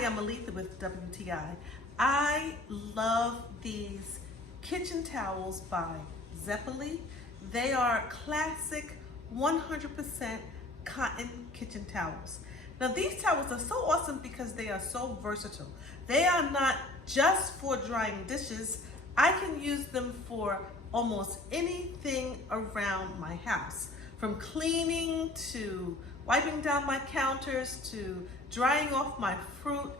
Hi, I'm Aletha with WTI. I love these kitchen towels by Zeppoli. They are classic 100% cotton kitchen towels. Now these towels are so awesome because they are so versatile. They are not just for drying dishes. I can use them for almost anything around my house, from cleaning to wiping down my counters to drying off my fruit.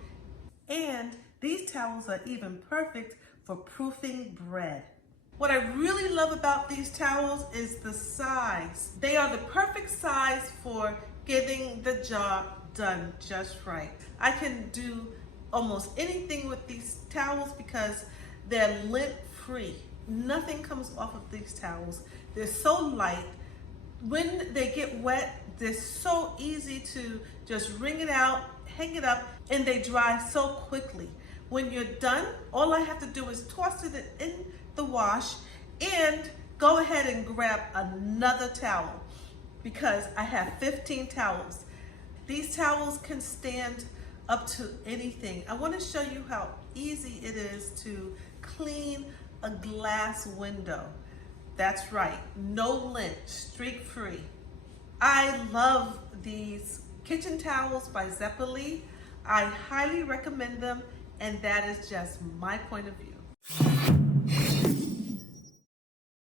And these towels are even perfect for proofing bread. What I really love about these towels is the size. They are the perfect size for getting the job done just right. I can do almost anything with these towels because they're lint-free. Nothing comes off of these towels. They're so light. When they get wet, they're so easy to just wring it out, hang it up, and they dry so quickly. When you're done, all I have to do is toss it in the wash and go ahead and grab another towel because I have 15 towels. These towels can stand up to anything. I want to show you how easy it is to clean a glass window. That's right, no lint, streak-free. I love these kitchen towels by Zeppoli. I highly recommend them, and that is just my point of view.